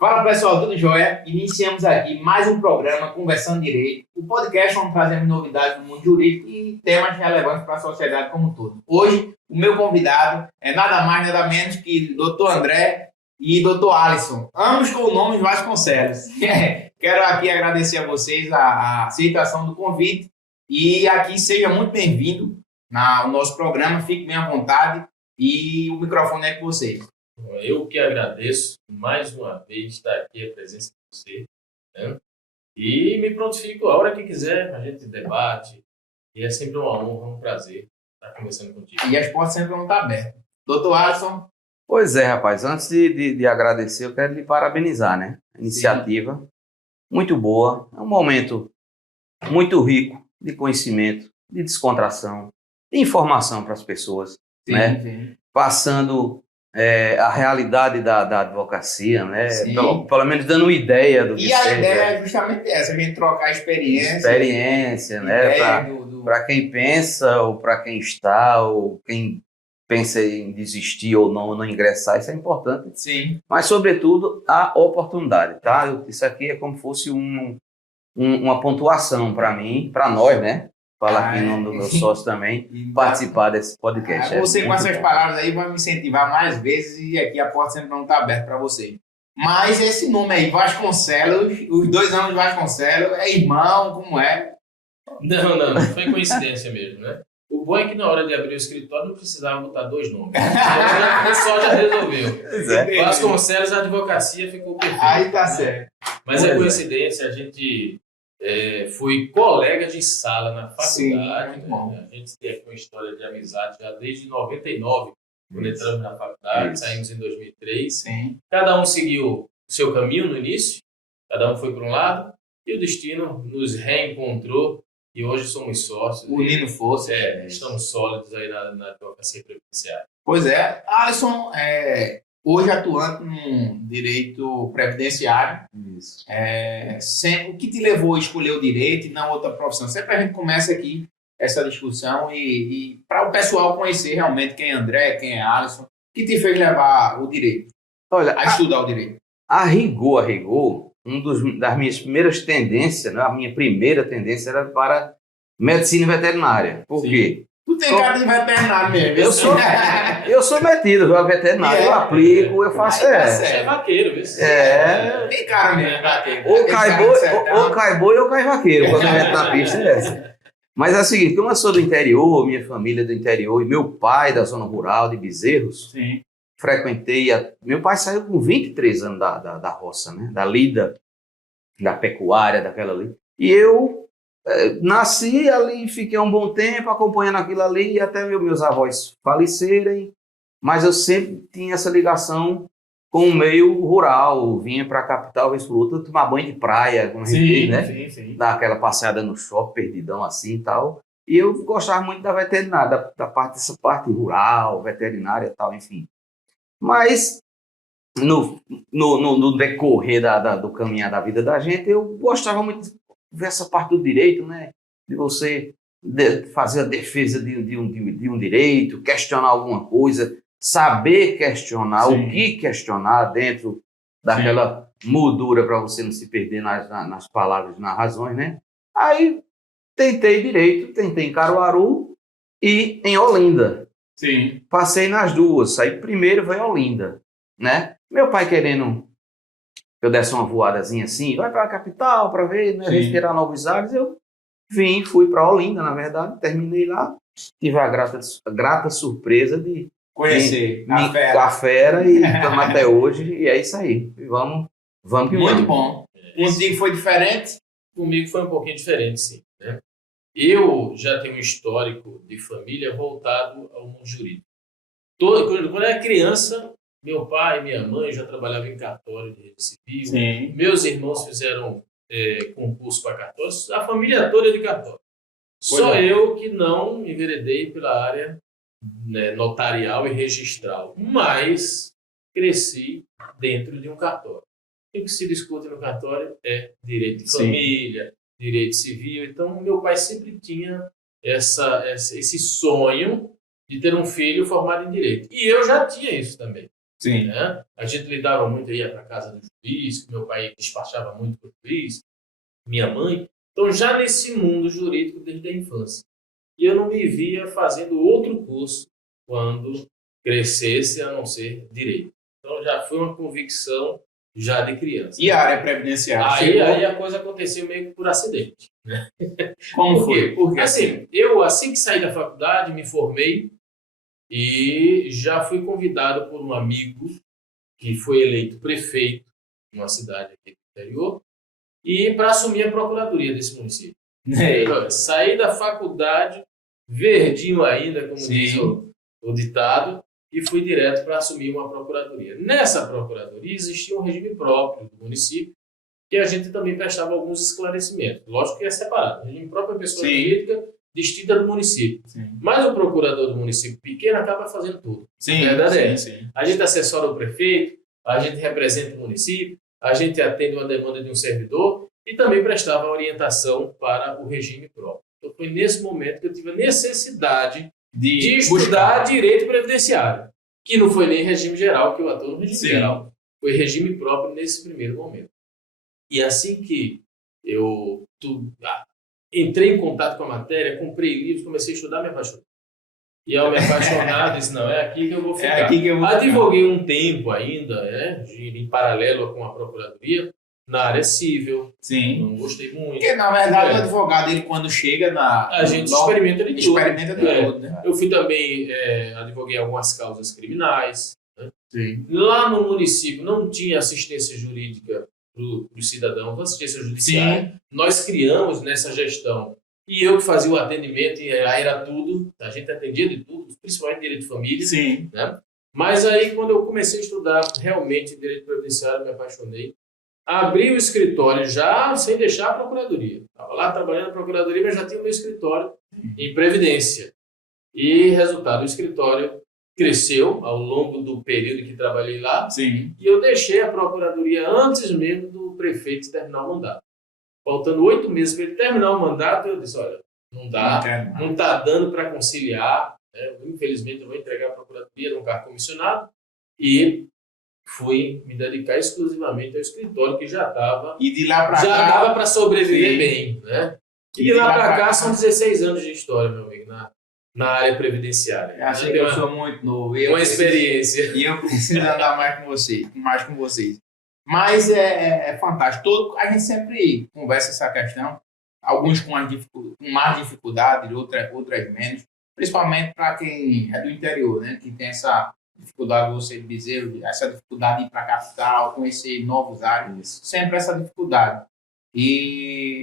Fala pessoal, tudo jóia? Iniciamos aqui mais um programa Conversando Direito, o podcast onde trazemos novidades do mundo jurídico e temas relevantes para a sociedade como um todo. Hoje, o meu convidado é nada mais, nada menos que Dr. André e Dr. Alisson, ambos com o nome Vasconcelos. Quero aqui agradecer a vocês a aceitação do convite e aqui seja muito bem-vindo ao nosso programa, fique bem à vontade e o microfone é com vocês. Eu que agradeço mais uma vez estar aqui, a presença de você, né? E me prontifico a hora que quiser, a gente debate, e é sempre uma honra, um prazer estar conversando contigo. E as portas sempre vão estar abertas. Doutor Alisson. Pois é, rapaz, antes de agradecer, eu quero lhe parabenizar, né? A iniciativa, muito boa, é um momento muito rico de conhecimento, de descontração, de informação para as pessoas, né? Sim. Passando a realidade da advocacia, né? Pelo menos dando uma ideia do que E a seja. ideia é justamente essa, a gente trocar experiência. Experiência, né? Para quem pensa, ou para quem está, ou quem pensa em desistir ou não ingressar, isso é importante. Sim. Mas, sobretudo, a oportunidade, tá? Isso aqui é como se fosse uma pontuação para mim, para nós, né? Falar aqui em nome do meu sócio também, participar desse podcast. Você com essas palavras aí vai me incentivar mais vezes e aqui a porta sempre não está aberta para você. Mas esse nome aí, Vasconcelos, os 2 anos de Vasconcelos, é irmão, como é? Não, foi coincidência mesmo, né? O bom é que na hora de abrir o escritório não precisava botar 2 nomes. O pessoal já resolveu. Vasconcelos, a advocacia ficou perfeita. Aí tá certo. Mas é coincidência, a gente foi colega de sala na faculdade. Sim, muito bom. A gente tem aqui uma história de amizade já desde 99, quando entramos na faculdade, saímos em 2003. Sim. Cada um seguiu o seu caminho no início, cada um foi para um lado, e o destino nos reencontrou. E hoje somos sócios. Unindo forças. Estamos sólidos aí na advocacia previdenciária. Pois é. Alisson, hoje atuando no direito previdenciário. Isso. O que te levou a escolher o direito e não outra profissão? Sempre a gente começa aqui essa discussão e para o pessoal conhecer realmente quem é André, quem é Alisson, o que te fez levar o direito? Olha, a estudar o direito? A rigor, das minhas primeiras tendências, né, a minha primeira tendência era para medicina veterinária. Por quê? Tu tem cara de veterinário mesmo. Eu sou metido a veterinário, eu aplico, eu faço. Você é vaqueiro, viu? Tem cara mesmo, vaqueiro. Ou cai boi ou cai vaqueiro, quando eu entro na pista é essa. Mas é o seguinte, como eu sou do interior, minha família é do interior, e meu pai da zona rural de Bezerros, sim, frequentei. Meu pai saiu com 23 anos da roça, né? Da lida, da pecuária, daquela ali. E eu nasci ali, fiquei um bom tempo acompanhando aquilo ali, até meus avós falecerem, mas eu sempre tinha essa ligação com o meio rural, vinha para a capital, vez por outra, tomar banho de praia, como a gente diz, né? Sim. Dar aquela passeada no shopping, perdidão assim e tal. E eu gostava muito da veterinária, dessa parte rural, veterinária e tal, enfim. Mas no decorrer do caminhar da vida da gente, eu gostava muito de ver essa parte do direito, né? De você fazer a defesa de um direito, questionar alguma coisa, saber questionar, o que questionar dentro daquela moldura para você não se perder nas palavras, nas razões, né? Aí tentei direito, tentei em Caruaru e em Olinda. Sim. Passei nas duas, aí primeiro foi Olinda, né? Meu pai querendo que eu desse uma voadazinha assim, vai para a capital para ver, né, respirar novos ares, eu fui para Olinda, na verdade, terminei lá, tive a grata surpresa de conhecer a fera e estamos até hoje, e é isso aí, vamos que vamos. Muito bom. Contigo foi diferente? Comigo foi um pouquinho diferente, sim, né? Eu já tenho um histórico de família voltado ao mundo jurídico. Quando eu era criança, meu pai e minha mãe já trabalhavam em cartório de rede civil. Sim. Meus irmãos fizeram concurso para cartório. A família toda é de cartório. Só eu que não enveredei pela área, né, notarial e registral. Mas cresci dentro de um cartório. O que se discute no cartório é direito de família, direito civil. Então, meu pai sempre tinha esse sonho de ter um filho formado em direito. E eu já tinha isso também. Sim. Né? A gente lidava muito, ia para casa do juiz, que meu pai despachava muito para o juiz, minha mãe. Então, já nesse mundo jurídico desde a infância. E eu não me via fazendo outro curso quando crescesse, a não ser direito. Então, já foi uma convicção já de criança. E a área previdenciária? Aí a coisa aconteceu meio que por acidente. Né? Como foi? Porque assim, eu assim que saí da faculdade, me formei e já fui convidado por um amigo que foi eleito prefeito numa cidade aqui do interior e para assumir a procuradoria desse município. Saí da faculdade, verdinho ainda, como diz o ditado, e fui direto para assumir uma procuradoria. Nessa procuradoria existia um regime próprio do município, que a gente também prestava alguns esclarecimentos. Lógico que é separado. O regime próprio é pessoa jurídica distinta do município. Sim. Mas o procurador do município pequeno acaba fazendo tudo. Sim, a verdade é. Sim. A gente assessora o prefeito, a gente representa o município, a gente atende uma demanda de um servidor e também prestava orientação para o regime próprio. Então foi nesse momento que eu tive a necessidade de estudar direito previdenciário, que não foi nem regime geral, que eu atuo no regime geral, foi regime próprio nesse primeiro momento. E assim que eu entrei em contato com a matéria, comprei livros, comecei a estudar, me apaixonei. E ao me apaixonar, disse, não, é aqui que eu vou ficar. Advoguei um tempo ainda, né, em paralelo com a procuradoria, na área civil. Sim. Não gostei muito. Porque, na verdade, o advogado, ele quando chega a gente experimenta de tudo. Experimenta de tudo, né? Eu fui também, advoguei algumas causas criminais. Né? Sim. Lá no município não tinha assistência jurídica para os cidadãos, assistência judiciária. Sim. Nós criamos nessa gestão. E eu que fazia o atendimento, e aí era tudo. A gente atendia de tudo, principalmente direito de família. Sim. Né? Mas aí, quando eu comecei a estudar realmente direito previdenciário, me apaixonei. Abri o escritório já sem deixar a procuradoria. Estava lá trabalhando na procuradoria, mas já tinha o meu escritório em previdência. E, resultado, o escritório cresceu ao longo do período que trabalhei lá. Sim. E eu deixei a procuradoria antes mesmo do prefeito terminar o mandato. Faltando 8 meses para ele terminar o mandato, eu disse, olha, não dá, não está dando para conciliar. Né? Infelizmente, eu vou entregar a procuradoria num cargo comissionado. E fui me dedicar exclusivamente ao escritório, que já estava... E de lá para cá... Já dava para sobreviver bem, né? E de lá para cá são 16 anos de história, meu amigo, na área previdenciária. Achei que eu sou muito novo. Uma experiência. E eu preciso andar mais com vocês. Mas é fantástico. A gente sempre conversa essa questão, alguns com mais dificuldade, outras menos, principalmente para quem é do interior, né? Que tem essa dificuldade, você dizer, essa dificuldade de ir para a capital, conhecer novos áreas, sempre essa dificuldade.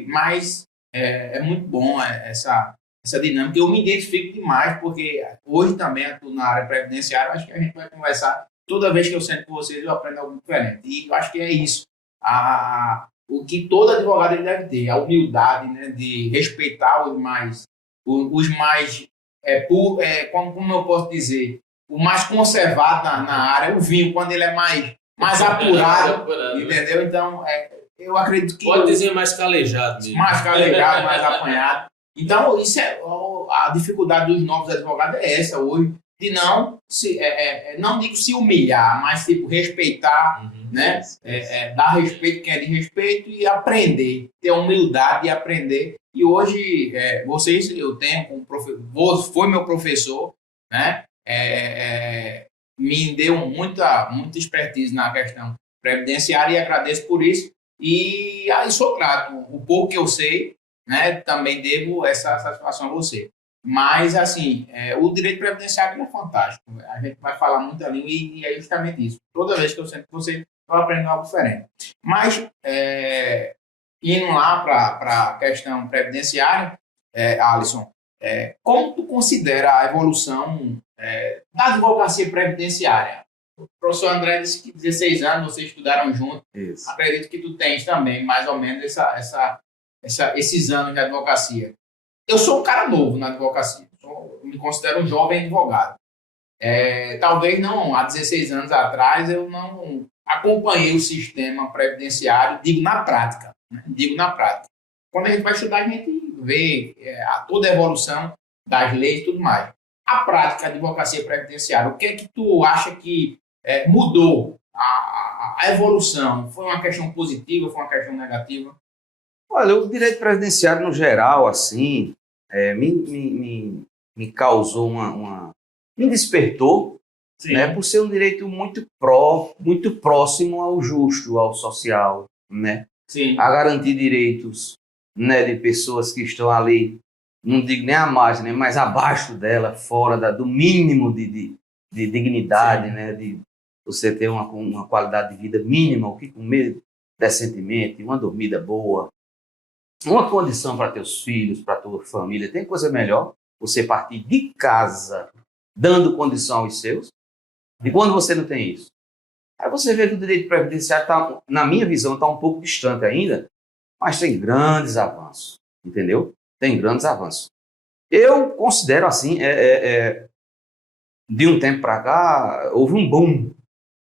Mas é muito bom essa dinâmica. Eu me identifico demais, porque hoje também atuo na área previdenciária, acho que a gente vai conversar, toda vez que eu sento com vocês eu aprendo algo diferente. E eu acho que é isso. O que todo advogado ele deve ter, a humildade, né, de respeitar os mais como eu posso dizer, o mais conservado na área, o vinho, quando ele é mais apurado, entendeu? Então, eu acredito que... Pode dizer mais calejado mesmo. Mais calejado, mais apanhado. Então, isso a dificuldade dos novos advogados é essa hoje, de não digo se humilhar, mas tipo, respeitar, né? Dar respeito quem é de respeito e aprender, ter a humildade de aprender. E hoje, vocês, eu tenho como professor, foi meu professor, né? Me deu muita expertise na questão previdenciária e agradeço por isso. E sou grato. O pouco que eu sei, né, também devo essa satisfação a você. Mas, assim, o direito previdenciário é fantástico. A gente vai falar muita língua e é justamente isso. Toda vez que eu sento com você, eu aprendo algo diferente. Mas, indo lá para a questão previdenciária, Alisson, como tu considera a evolução da advocacia previdenciária? O professor André disse que 16 anos vocês estudaram juntos. Isso. Acredito que tu tens também, mais ou menos, esses anos de advocacia. Eu sou um cara novo na advocacia. Eu me considero um jovem advogado. Talvez não, há 16 anos atrás, eu não acompanhei o sistema previdenciário, digo na prática. Né? Quando a gente vai estudar, a gente vê toda a evolução das leis e tudo mais. A prática da advocacia previdenciária, o que é que tu acha que mudou? A evolução foi uma questão positiva, foi uma questão negativa? Olha, o direito previdenciário no geral, assim, me causou me despertou, Sim. né, por ser um direito muito próximo ao justo, ao social, né? Sim. A garantir direitos, né, de pessoas que estão ali, não digo nem à margem, né, mas abaixo dela, fora do mínimo de dignidade, né, de você ter uma qualidade de vida mínima, o que comer decentemente, uma dormida boa, uma condição para teus filhos, para tua família. Tem coisa melhor você partir de casa dando condição aos seus, e quando você não tem isso? Aí você vê que o direito previdenciário, na minha visão, está um pouco distante ainda, mas tem grandes avanços, entendeu? Tem grandes avanços. Eu considero assim, de um tempo para cá, houve um boom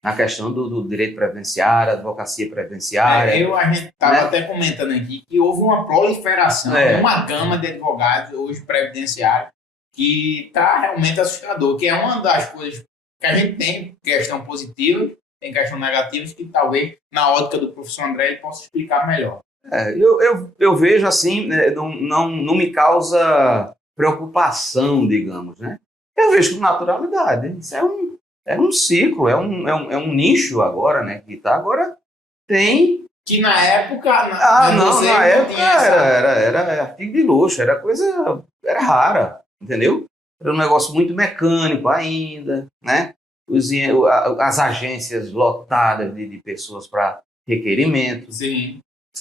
na questão do direito previdenciário, advocacia previdenciária. A gente estava até comentando aqui que houve uma proliferação, uma gama de advogados hoje previdenciários que está realmente assustador, que é uma das coisas que a gente tem questão positiva, tem questão negativa, que talvez na ótica do professor André ele possa explicar melhor. Eu vejo assim, não me causa preocupação, digamos, né? Eu vejo com naturalidade. Isso é um ciclo, é um nicho agora, né? Que tá agora tem. Que na época. Na época era artigo de luxo, era rara, entendeu? Era um negócio muito mecânico ainda, né? As agências lotadas de pessoas para requerimento,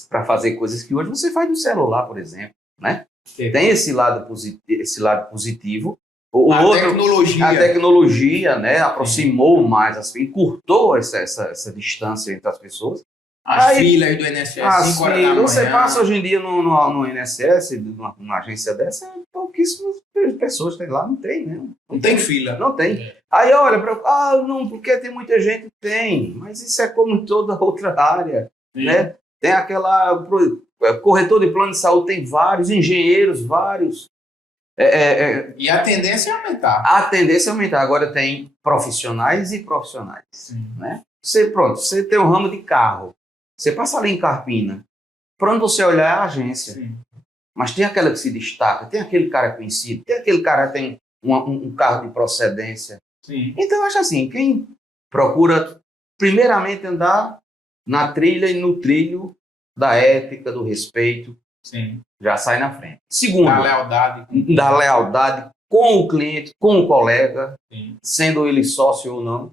para fazer coisas que hoje você faz no celular, por exemplo, né? Sim. Tem esse lado positivo. A tecnologia, né, aproximou mais, assim, encurtou essa distância entre as pessoas. As filas do INSS, 5 horas da manhã. Você passa hoje em dia no INSS, numa agência dessa, pouquíssimas pessoas tem lá, não tem, né? Não tem fila. Não tem. Aí olha, porque tem muita gente, tem, mas isso é como em toda outra área, né? Tem aquela corretor de plano de saúde, tem vários, engenheiros, vários. E a tendência é aumentar. A tendência é aumentar. Agora tem profissionais e profissionais. Né? Você tem um ramo de carro. Você passa ali em Carpina. Para onde você olhar é a agência. Sim. Mas tem aquela que se destaca, tem aquele cara conhecido, tem aquele cara que tem um carro de procedência. Sim. Então eu acho assim, quem procura primeiramente andar na trilha e no trilho da ética, do respeito, sim, já sai na frente. Segundo, da lealdade com o cliente, com o colega, sim, sendo ele sócio ou não,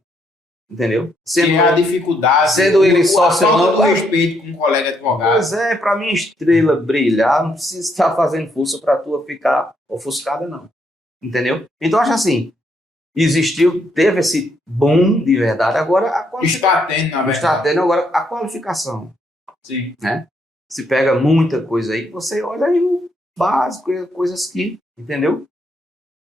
entendeu? Sendo a dificuldade, sendo ele sócio ou não, do respeito com o colega advogado. Pois para minha estrela brilhar, não precisa estar fazendo força para a tua ficar ofuscada, não. Entendeu? Então, acho assim, teve esse boom de verdade, agora a qualificação. Está tendo agora a qualificação. Sim. Né? Se pega muita coisa aí, você olha aí o básico, coisas que, entendeu?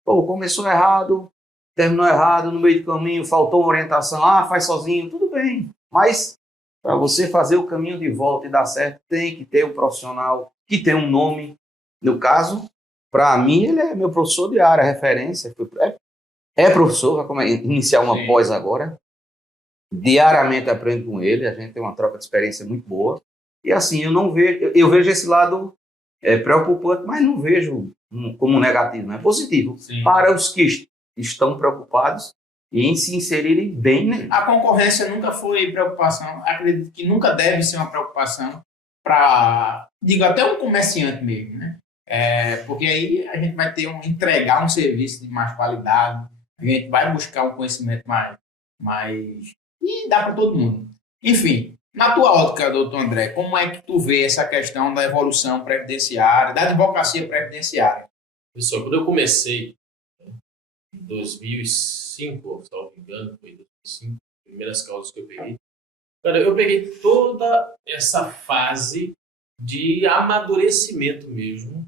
Pô, começou errado, terminou errado, no meio do caminho, faltou uma orientação, faz sozinho, tudo bem. Mas, para você fazer o caminho de volta e dar certo, tem que ter um profissional que tem um nome. No caso, para mim, ele é meu professor de área, referência. É professor, vai iniciar uma pós agora. Diariamente aprendo com ele, a gente tem uma troca de experiência muito boa. E assim, eu vejo esse lado preocupante, mas não vejo como negativo, é positivo. Sim. Para os que estão preocupados em se inserirem bem, né? A concorrência nunca foi preocupação, acredito que nunca deve ser uma preocupação para, até um comerciante mesmo, né? Porque aí a gente vai entregar um serviço de mais qualidade, a gente vai buscar um conhecimento mais e dá para todo mundo. Enfim, na tua ótica, doutor André, como é que tu vê essa questão da evolução previdenciária, da advocacia previdenciária? Pessoal, quando eu comecei, em 2005, se não me engano, foi em 2005, primeiras causas que eu peguei. Cara, eu peguei toda essa fase de amadurecimento mesmo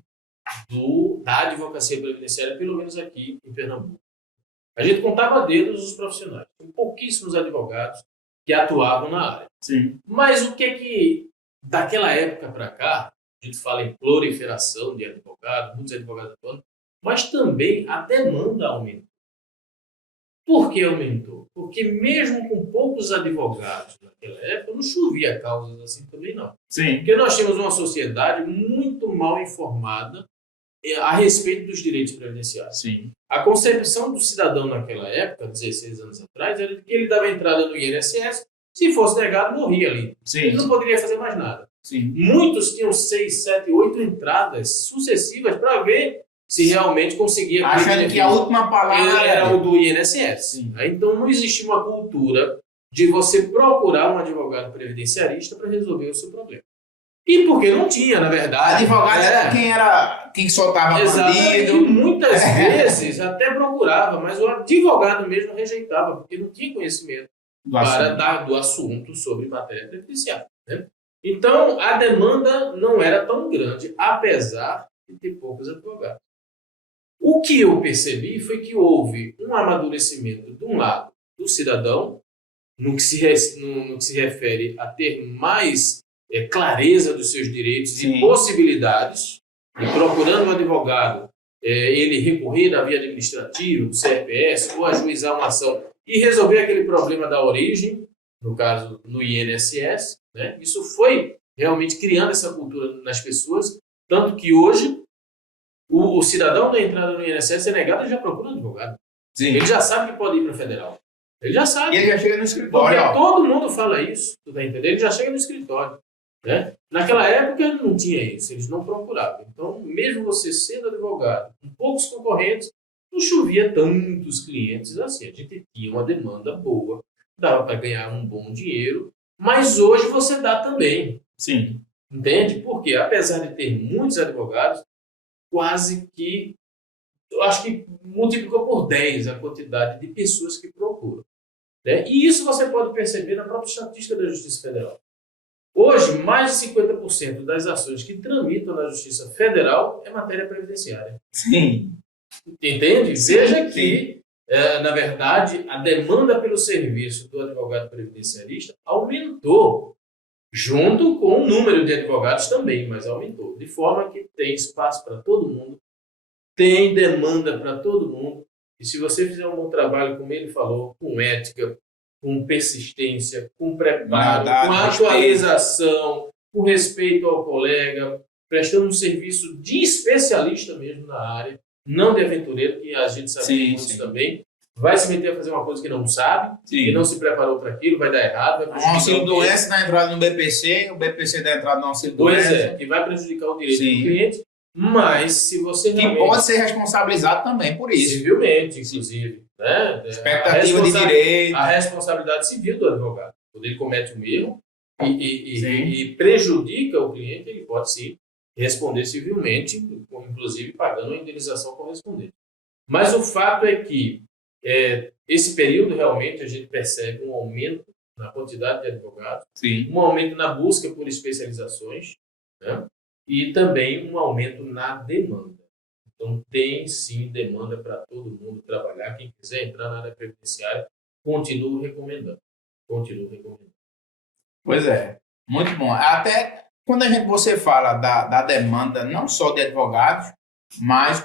da advocacia previdenciária, pelo menos aqui em Pernambuco. A gente contava a dedos os profissionais. Tem pouquíssimos advogados que atuavam na área. Sim. Mas o que daquela época para cá, a gente fala em proliferação de advogados, muitos advogados atuando, mas também a demanda aumentou. Por que aumentou? Porque mesmo com poucos advogados naquela época, não chovia causas assim também não. Sim. Porque nós tínhamos uma sociedade muito mal informada a respeito dos direitos previdenciários. Sim. A concepção do cidadão naquela época, 16 anos atrás, era de que ele dava entrada no INSS, se fosse negado, morria ali. Sim. Ele não poderia fazer mais nada. Sim. Muitos tinham 6, 7, 8 entradas sucessivas para ver se realmente conseguia... Achando que a última palavra era o do INSS. Sim. Então não existia uma cultura de você procurar um advogado previdenciarista para resolver o seu problema. E porque não tinha, na verdade. Advogado era quem soltava Exatamente. bandido. E muitas vezes até procurava, mas o advogado mesmo rejeitava, porque não tinha conhecimento do assunto sobre matéria previdenciária. Né? Então, a demanda não era tão grande, apesar de ter poucos advogados. O que eu percebi foi que houve um amadurecimento, de um lado, do cidadão, no que se refere a ter mais clareza dos seus direitos Sim. e possibilidades, e procurando um advogado, ele recorrer da via administrativa, do CRPS, ou ajuizar uma ação e resolver aquele problema da origem, no caso, no INSS. Né? Isso foi realmente criando essa cultura nas pessoas, tanto que hoje o cidadão da entrada no INSS é negado e já procura um advogado. Sim. Ele já sabe que pode ir para a federal. Ele já sabe. E ele já chega no escritório. Porque todo mundo fala isso, tu tá entendendo? Ele já chega no escritório. Né? Naquela época não tinha isso, eles não procuravam. Então, mesmo você sendo advogado, com poucos concorrentes, não chovia tantos clientes assim. A gente tinha uma demanda boa, dava para ganhar um bom dinheiro, mas hoje você dá também. Sim. Entende? Porque apesar de ter muitos advogados, quase que, eu acho que multiplicou por 10 a quantidade de pessoas que procuram. Né? E isso você pode perceber na própria estatística da Justiça Federal. Hoje, mais de 50% das ações que tramitam na Justiça Federal é matéria previdenciária. Sim. Entende? Sim, Veja que, na verdade, a demanda pelo serviço do advogado previdenciarista aumentou, junto com o número de advogados também, mas aumentou. De forma que tem espaço para todo mundo, tem demanda para todo mundo, e se você fizer um bom trabalho, como ele falou, com ética, com persistência, com preparo, com atualização, com respeito ao colega, prestando um serviço de especialista mesmo na área, não de aventureiro, que a gente sabe que muitos também, vai se meter a fazer uma coisa que não sabe, que não se preparou para aquilo, vai dar errado. Vai um auxílio-doença na entrada no BPC, o BPC da entrada no auxílio-doença. Pois é, que vai prejudicar o direito do cliente, mas se você realmente... Que pode ser responsabilizado também por isso. Civilmente, inclusive. Né? Expectativa de direito. A responsabilidade civil do advogado. Quando ele comete um erro e prejudica o cliente, ele pode sim responder civilmente, inclusive pagando uma indenização correspondente. Mas o fato é que esse período realmente a gente percebe um aumento na quantidade de advogados, um aumento na busca por especializações, né? E também um aumento na demanda. Então, tem sim demanda para todo mundo trabalhar. Quem quiser entrar na área previdenciária, continuo recomendando. Pois é, muito bom. Até quando você fala da demanda, não só de advogados, mas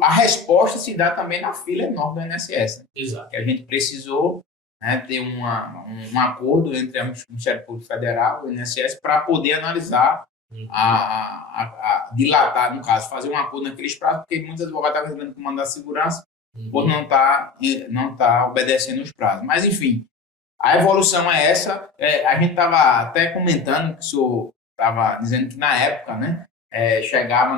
a resposta se dá também na fila enorme do INSS. Né? Exato. Que a gente precisou, né, ter um acordo entre o Ministério Público Federal e o INSS para poder analisar dilatar, no caso, fazer um acordo naqueles prazos, porque muitos advogados estavam recebendo com mandado de segurança por não tá obedecendo os prazos. Mas, enfim, a evolução é essa. A gente estava até comentando que o senhor estava dizendo que, na época, né, chegava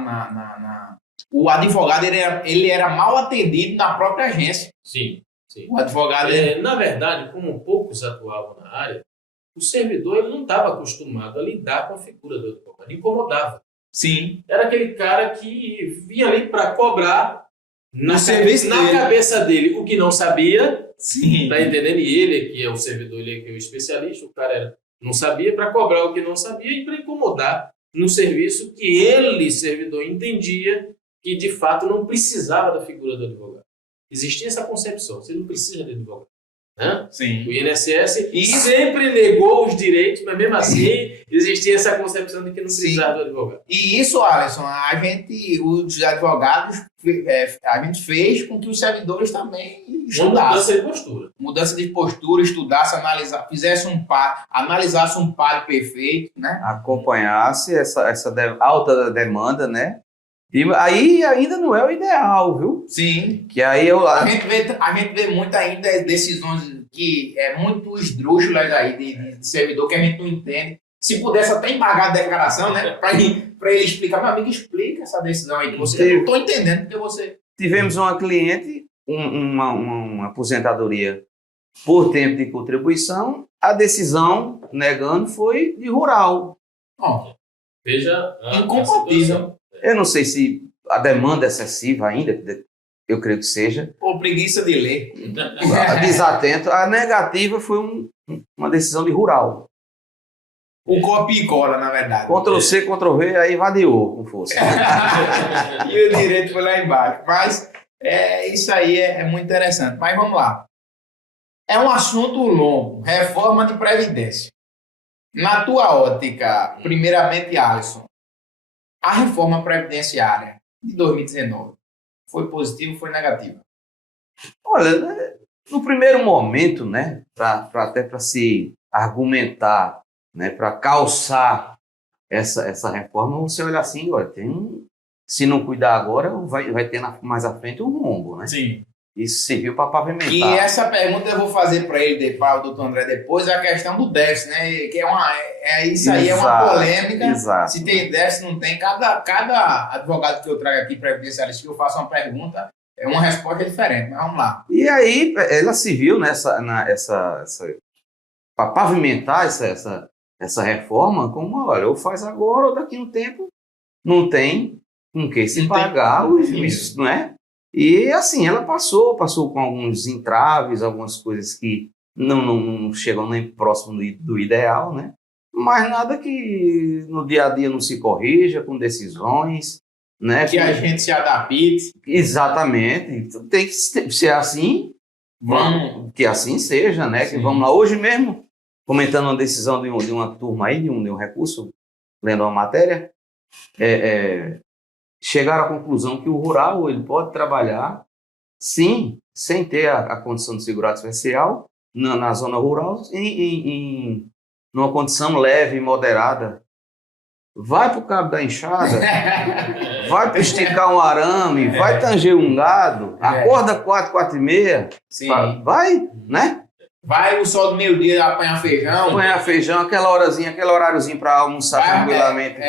o advogado ele era mal atendido na própria agência. Sim. O advogado... Na verdade, como poucos atuavam na área, o servidor ele não estava acostumado a lidar com a figura do advogado, incomodava. Sim. Era aquele cara que vinha ali para cobrar na cabeça dele o que não sabia. Sim. Tá entendendo? E ele que é o servidor, ele que é o especialista, o cara não sabia, para cobrar o que não sabia e para incomodar no serviço que ele, servidor, entendia que de fato não precisava da figura do advogado. Existia essa concepção, você não precisa de advogado. Né? Sim. O INSS sempre negou os direitos, mas mesmo assim existia essa concepção de que não precisava do advogado. E isso, Alisson, os advogados, a gente fez com que os servidores também mudança de postura. Mudança de postura, estudasse, analisasse um par perfeito, né? Acompanhasse essa alta demanda, né? E aí ainda não é o ideal, viu? Sim. Que aí a gente vê muito ainda decisões que é muito esdrúxulas aí de servidor que a gente não entende. Se pudesse até embargar a declaração, né? Para ele explicar, meu amigo, explica essa decisão aí que você. Eu não estou entendendo porque você. Tivemos uma cliente, uma aposentadoria por tempo de contribuição, a decisão negando foi de rural. Veja incompatível. Eu não sei se a demanda é excessiva ainda, eu creio que seja. Ou preguiça de ler. Desatento. A negativa foi uma decisão de rural. O copia e cola, na verdade. Ctrl-C, Ctrl-V, aí vadiou com força. E o direito foi lá embaixo. Mas isso aí é muito interessante. Mas vamos lá. É um assunto longo. Reforma de Previdência. Na tua ótica, primeiramente, Alisson, a reforma previdenciária de 2019 foi positiva ou foi negativa? Olha, no primeiro momento, né, até para se argumentar, né, para calçar essa reforma, você olha assim, olha, se não cuidar agora, vai ter mais à frente um rombo, né? Sim. Isso serviu para pavimentar. E essa pergunta eu vou fazer para ele, para o doutor André depois, é a questão do déficit, né? Que isso aí é uma polêmica. Exato. Se tem déficit, não tem. Cada advogado que eu trago aqui para a previdenciarista, eu faço uma pergunta, uma resposta diferente. Mas vamos lá. E aí, ela se viu para pavimentar essa reforma, como, olha, ou faz agora, ou daqui a um tempo, não tem com que se pagar isso, não é? E assim, ela passou com alguns entraves, algumas coisas que não chegam nem próximo do ideal, né? Mas nada que no dia a dia não se corrija, com decisões, né? Que a gente se adapte. Exatamente. Tem que ser assim, que assim seja, né? Que vamos lá, hoje mesmo, comentando uma decisão de uma turma aí, de um recurso, lendo uma matéria, chegaram à conclusão que o rural ele pode trabalhar, sim, sem ter a condição de segurado especial, na zona rural, numa condição leve e moderada. Vai para o cabo da enxada, vai para esticar um arame, vai tanger um gado, acorda 4h30, vai, né? Vai o sol do meio-dia apanhar feijão. Apanhar feijão, aquele horáriozinho para almoçar tranquilamente.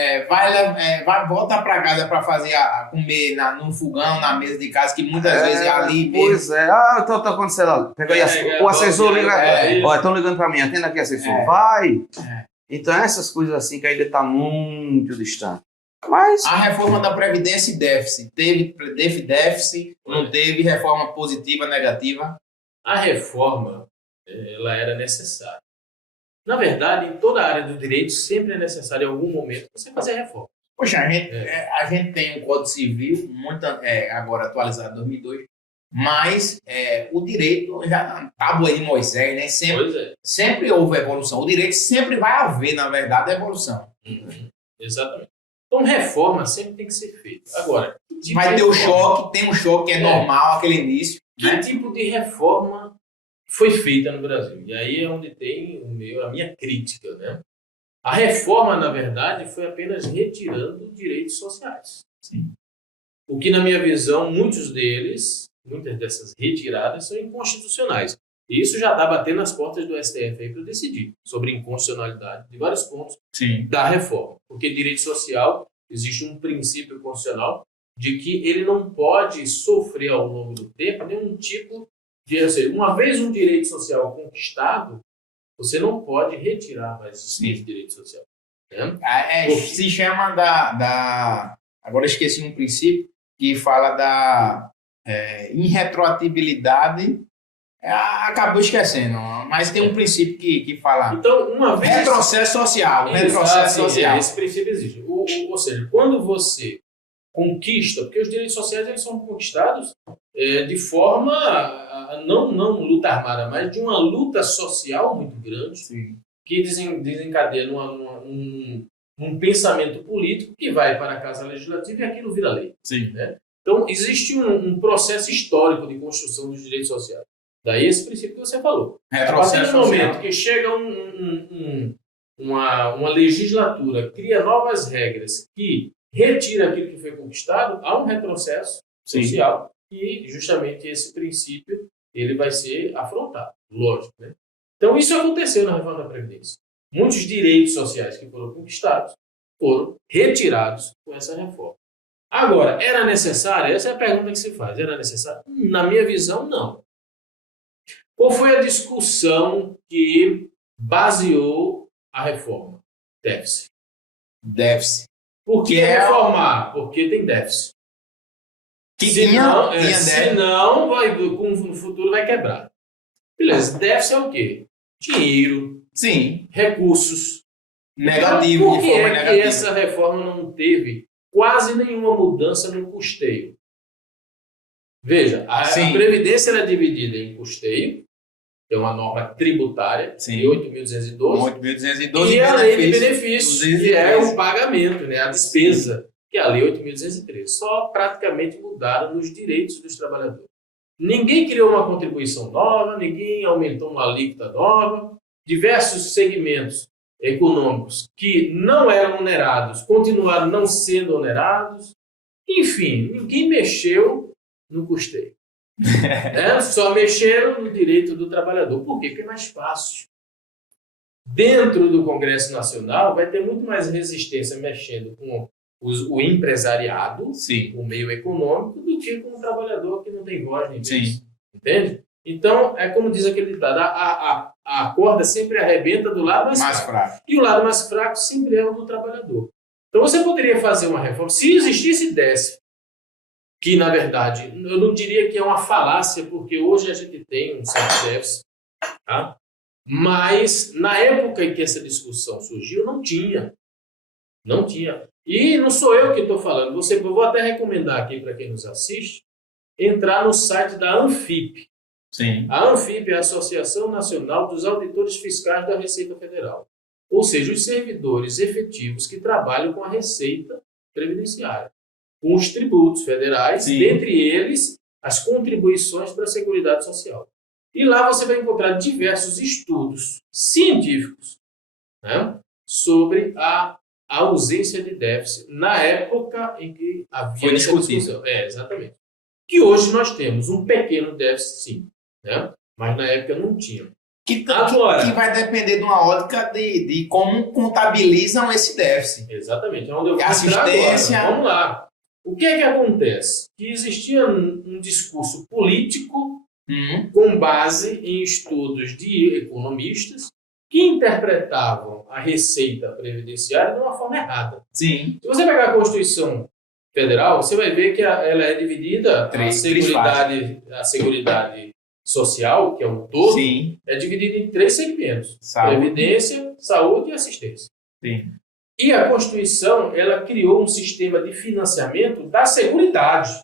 Volta para casa para comer num fogão, na mesa de casa, que muitas vezes é ali mesmo. Pois é. Tá acontecendo lá. O assessor liga. Olha, estão ligando para mim, atenda aqui, assessor. Vai. Então, essas coisas assim que ainda está muito distante. Mas a reforma da Previdência e déficit. Teve déficit, não teve reforma positiva, negativa? A reforma, ela era necessária. Na verdade, em toda a área do direito, sempre é necessário, em algum momento, você fazer reforma. Poxa, a gente tem um Código Civil, agora atualizado em 2002, mas o direito, já na tábua de Moisés, né? Sempre houve evolução. O direito sempre vai haver, na verdade, evolução. Exatamente. Então, reforma sempre tem que ser feita. Agora, vai ter o choque, tem um choque que é normal, aquele início. Que tipo de reforma foi feita no Brasil? E aí é onde tem a minha crítica, né? A reforma, na verdade, foi apenas retirando direitos sociais. Sim. O que, na minha visão, muitas dessas retiradas são inconstitucionais. E isso já está batendo nas portas do STF para decidir sobre inconstitucionalidade de vários pontos da reforma. Porque direito social, existe um princípio constitucional de que ele não pode sofrer ao longo do tempo nenhum tipo de... Ou seja, uma vez um direito social conquistado, você não pode retirar mais esse direito social. Né? Se chama agora esqueci um princípio que fala da irretroatibilidade. Acabou esquecendo, mas tem um princípio que fala. Então, uma vez. Retrocesso social. Retrocesso social. Esse princípio existe. Ou seja, quando você conquista, porque os direitos sociais eles são conquistados de forma não luta armada, mas de uma luta social muito grande, Sim. que desencadeia um pensamento político que vai para a Casa Legislativa e aquilo vira lei. Sim. Né? Então, existe um processo histórico de construção dos direitos sociais. Daí esse princípio que você falou. A partir do momento que chega uma legislatura, cria novas regras que retira aquilo que foi conquistado, há um retrocesso social e justamente esse princípio ele vai ser afrontado, lógico. Né? Então, isso aconteceu na reforma da Previdência. Muitos direitos sociais que foram conquistados foram retirados com essa reforma. Agora, era necessário? Essa é a pergunta que se faz. Era necessário? Na minha visão, não. Qual foi a discussão que baseou a reforma? Déficit. Déficit. Por que reformar? Porque tem déficit. Senão, no futuro vai quebrar. Beleza, déficit é o quê? Dinheiro. Sim. Recursos. Negativo, então, por de forma que negativa. essa reforma não teve quase nenhuma mudança no custeio? Veja, a Previdência era dividida em custeio, que é uma norma tributária, de 8.212, 8.212 e a lei de benefícios, que é o pagamento, né, a despesa, que é a lei 8.213. Só praticamente mudaram nos direitos dos trabalhadores. Ninguém criou uma contribuição nova, ninguém aumentou uma alíquota nova, diversos segmentos econômicos que não eram onerados continuaram não sendo onerados. Enfim, ninguém mexeu no custeio. Só mexeram no direito do trabalhador. Por quê? Porque é mais fácil. Dentro do Congresso Nacional vai ter muito mais resistência mexendo com o empresariado, o meio econômico, do que com o trabalhador que não tem voz nem vez. Entende? Então, é como diz aquele ditado, a corda sempre arrebenta do lado mais fraco. E o lado mais fraco sempre é o do trabalhador. Então, você poderia fazer uma reforma, se existisse déficit, que, na verdade, eu não diria que é uma falácia, porque hoje a gente tem um certo déficit, tá? Mas, na época em que essa discussão surgiu, não tinha. Não tinha. E não sou eu que estou falando, eu vou até recomendar aqui para quem nos assiste, entrar no site da ANFIP. A ANFIP é a Associação Nacional dos Auditores Fiscais da Receita Federal. Ou seja, os servidores efetivos que trabalham com a Receita Previdenciária, com os tributos federais, dentre eles as contribuições para a Seguridade Social. E lá você vai encontrar diversos estudos científicos, né, sobre a ausência de déficit na época em que havia essa discussão. Exatamente. Que hoje nós temos um pequeno déficit, sim, né? Mas na época não tinha. Que vai depender de uma ótica de como contabilizam esse déficit. Exatamente. É onde eu vou assistência. Agora. Vamos lá. O que é que acontece? Que existia um discurso político com base em estudos de economistas que interpretavam a Receita Previdenciária de uma forma errada. Se você pegar a Constituição Federal, você vai ver que ela é dividida, a Seguridade Social, que é o todo, é dividida em 3 segmentos. Previdência, saúde e assistência. E a Constituição, ela criou um sistema de financiamento da Seguridade.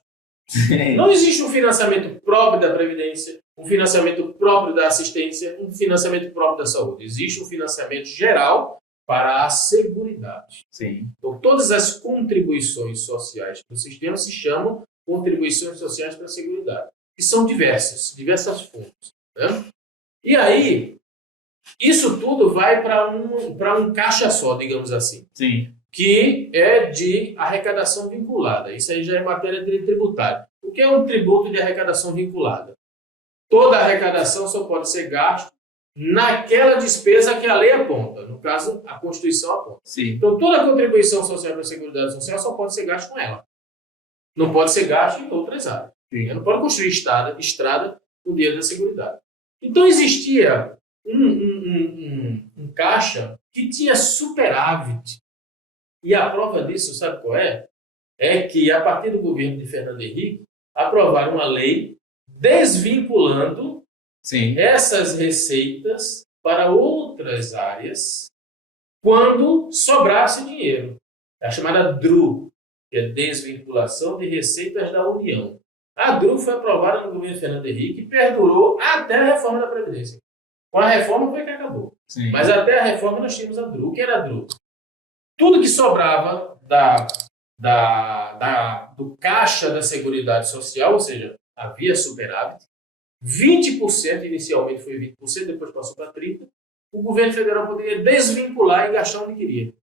Não existe um financiamento próprio da Previdência, um financiamento próprio da assistência, um financiamento próprio da saúde. Existe um financiamento geral para a Seguridade. Então, todas as contribuições sociais para o sistema se chamam contribuições sociais para a Seguridade, que são diversas fontes. Né? E aí, isso tudo vai para um caixa só, digamos assim. Que é de arrecadação vinculada. Isso aí já é matéria de tributária. O que é um tributo de arrecadação vinculada? Toda arrecadação só pode ser gasto naquela despesa que a lei aponta. No caso, a Constituição aponta. Então, toda contribuição social para a Seguridade Social só pode ser gasto com ela. Não pode ser gasto em outras áreas. Não pode construir estrada com dinheiro da Seguridade. Então, existia um caixa que tinha superávit. E a prova disso, sabe qual é? É que, a partir do governo de Fernando Henrique, aprovaram uma lei desvinculando essas receitas para outras áreas quando sobrasse dinheiro. É a chamada DRU, que é Desvinculação de Receitas da União. A DRU foi aprovada no governo Fernando Henrique e perdurou até a reforma da Previdência. Com a reforma foi que acabou. Sim. Mas até a reforma nós tínhamos a DRU. O que era a DRU? Tudo que sobrava do caixa da Seguridade Social, ou seja, havia superávit, 20% inicialmente foi 20%, depois passou para 30%, o governo federal poderia desvincular e gastar onde queria.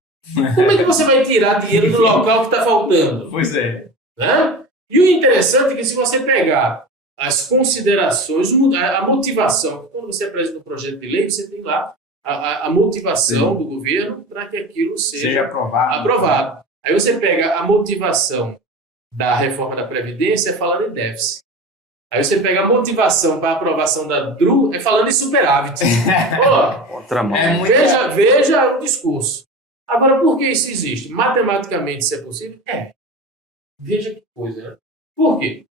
Como é que você vai tirar dinheiro do local que está faltando? Pois é. Né? E o interessante é que se você pegar as considerações, a motivação, quando você apresenta um projeto de lei, você tem lá a motivação do governo para que aquilo seja aprovado. Aí você pega a motivação da reforma da Previdência falando em déficit. Aí você pega a motivação para a aprovação da DRU falando em superávit. Outra mão. Veja o discurso. Agora, por que isso existe? Matematicamente isso é possível? Veja que coisa, né? Por quê?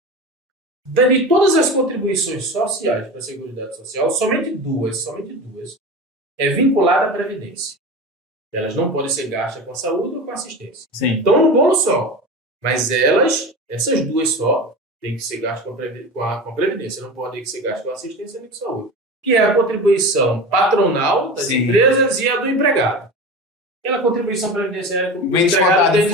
De todas as contribuições sociais para a Seguridade Social, somente duas é vinculada à Previdência. Elas não podem ser gastas com a saúde ou com a assistência. Sim. Então, um bolo só. Mas essas duas só, têm que ser gastas com a Previdência. Não podem ser gastas com a assistência nem com a saúde. Que é a contribuição patronal das empresas e a do empregado. Aquela contribuição previdenciária do empregado tem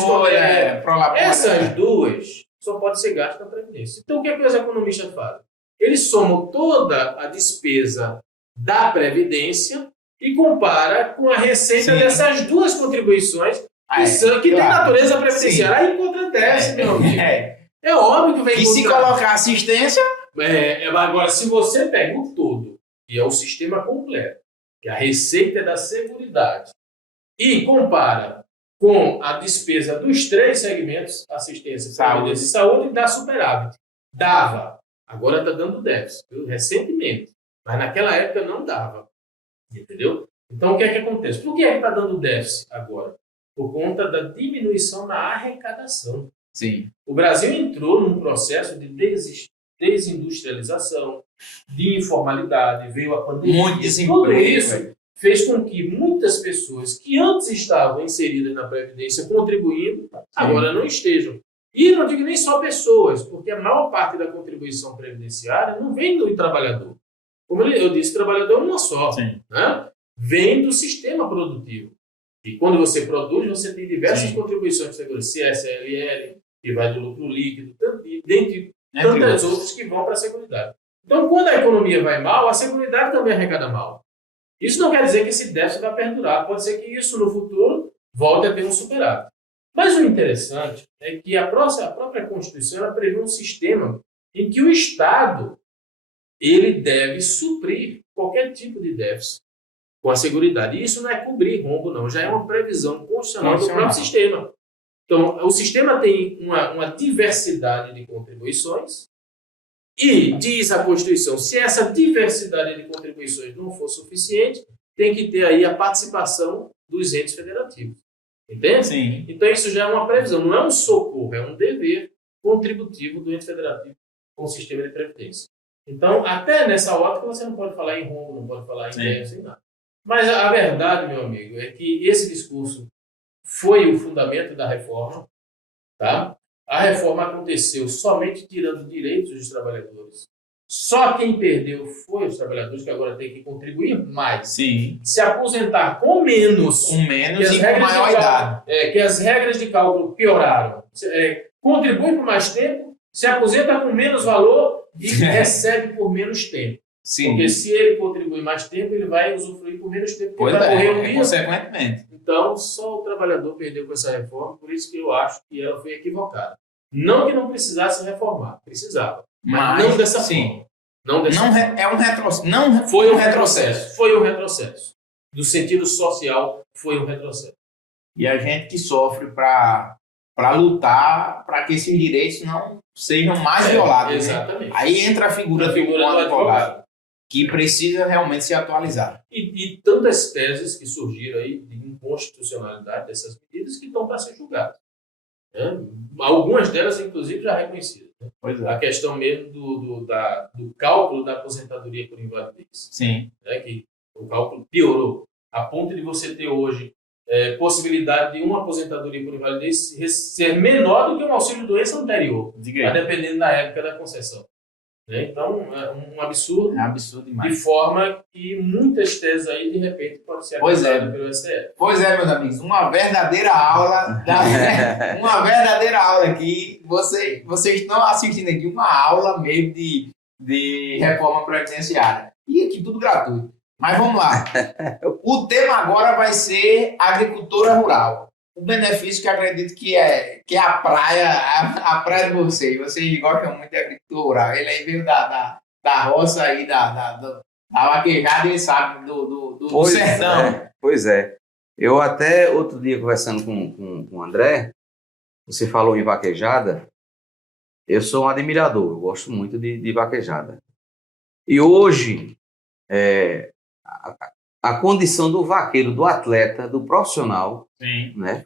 essas duas só podem ser gastas com a Previdência. Então, o que os economistas fazem? Eles somam toda a despesa da Previdência e compara com a receita dessas duas contribuições que tem natureza previdenciária. Aí encontra déficit, meu amigo. É óbvio que vem se colocar assistência... Agora, se você pega o todo, que é o sistema completo, que a receita é da Seguridade, e compara com a despesa dos três segmentos, assistência, previdência e saúde, dá superávit. Dava. Agora está dando déficit, viu? Recentemente. Mas naquela época não dava. Entendeu? Então, o que é que acontece? Por que é que está dando déficit agora? Por conta da diminuição na arrecadação. Sim. O Brasil entrou num processo de desindustrialização, de informalidade, veio a pandemia. Muito desemprego. Tudo isso fez com que muitas pessoas que antes estavam inseridas na Previdência contribuindo, agora não estejam. E não digo nem só pessoas, porque a maior parte da contribuição previdenciária não vem do trabalhador. Como eu disse, o trabalhador é uma só. Né? Vem do sistema produtivo. E quando você produz, você tem diversas contribuições de segurança, CSLL, que vai do lucro líquido, dentre tantas outras que vão para a Seguridade. Então, quando a economia vai mal, a Seguridade também arrecada mal. Isso não quer dizer que esse déficit vai perdurar. Pode ser que isso, no futuro, volte a ter um superávit. Mas o interessante é que a própria Constituição ela prevê um sistema em que o Estado ele deve suprir qualquer tipo de déficit com a Seguridade. E isso não é cobrir rombo, não. Já é uma previsão constitucional do próprio sistema. Então, o sistema tem uma diversidade de contribuições e diz a Constituição, se essa diversidade de contribuições não for suficiente, tem que ter aí a participação dos entes federativos. Entende? Sim. Então, isso já é uma previsão. Não é um socorro, é um dever contributivo do ente federativo com o sistema de previdência. Então, até nessa ótica, você não pode falar em rombo, não pode falar em déficit, nada. Mas a verdade, meu amigo, é que esse discurso foi o fundamento da reforma. Tá? A reforma aconteceu somente tirando direitos dos trabalhadores. Só quem perdeu foi os trabalhadores, que agora têm que contribuir mais. Sim. Se aposentar com menos. Com menos e com maior idade. Que as regras de cálculo pioraram. Contribui por mais tempo, se aposenta com menos valor e recebe por menos tempo. Sim. Porque se ele contribui mais tempo, ele vai usufruir por menos tempo. Porque vai correr um dia. Consequentemente. Então, só o trabalhador perdeu com essa reforma, por isso que eu acho que ela foi equivocada. Não que não precisasse reformar, precisava. Mas não dessa forma. Não dessa forma. É um retrocesso. Não foi um retrocesso. Foi um retrocesso. Do sentido social, foi um retrocesso. E a gente que sofre para lutar para que esses direitos não sejam mais violados. Exatamente. Né? Aí entra a figura do advogado, que precisa realmente se atualizar. E tantas teses que surgiram aí de inconstitucionalidade dessas medidas que estão para ser julgadas. Né? Algumas delas, inclusive, já reconhecidas. Né? Pois é. A questão mesmo do cálculo da aposentadoria por invalidez. Sim. Né? Que o cálculo piorou. A ponto de você ter hoje possibilidade de uma aposentadoria por invalidez ser menor do que um auxílio-doença anterior, dependendo da época da concessão. Né? Então, é um absurdo. É absurdo demais. De forma que muitas teses aí, de repente, podem ser aprovadas pelo STF. Pois é, meus amigos, uma verdadeira aula, uma verdadeira aula aqui. Vocês estão assistindo aqui uma aula mesmo de reforma previdenciária. E aqui tudo gratuito. Mas vamos lá. O tema agora vai ser agricultura rural. O benefício que eu acredito que é a praia de vocês. Vocês gostam muito de agricultura rural. Ele aí veio da roça aí, da vaquejada, ele sabe do sertão. Pois é. Eu até outro dia conversando com o André, você falou em vaquejada, eu sou um admirador, eu gosto muito de vaquejada. E hoje, a condição do vaqueiro, do atleta, do profissional, sim, né?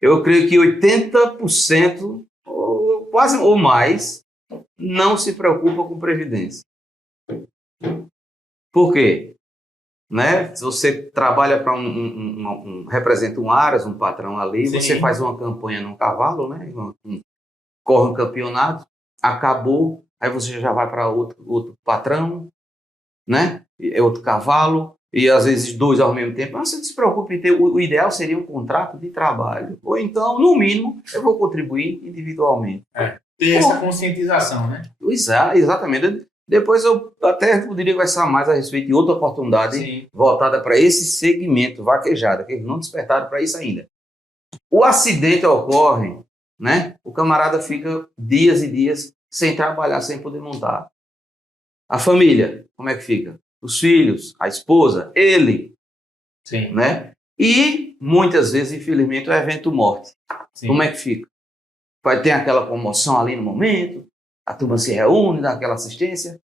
Eu creio que 80% ou mais não se preocupa com previdência. Por quê? Né? Se você trabalha para representa um Aras, um patrão ali, sim, você faz uma campanha num cavalo, né? Corre um campeonato, acabou, aí você já vai para outro patrão, né? É outro cavalo, e às vezes dois ao mesmo tempo. Mas você não se preocupe em ter, o ideal seria um contrato de trabalho. Ou então, no mínimo, eu vou contribuir individualmente. Ter essa conscientização, né? Exatamente. Depois eu até poderia conversar mais a respeito de outra oportunidade, sim, voltada para esse segmento, vaquejada, que eles não despertaram para isso ainda. O acidente ocorre, né? O camarada fica dias e dias sem trabalhar, sem poder montar. A família, como é que fica? Os filhos, a esposa, ele, sim, né? E muitas vezes, infelizmente, o evento morte. Sim. Como é que fica? Vai ter aquela comoção ali no momento, a turma se reúne, dá aquela assistência,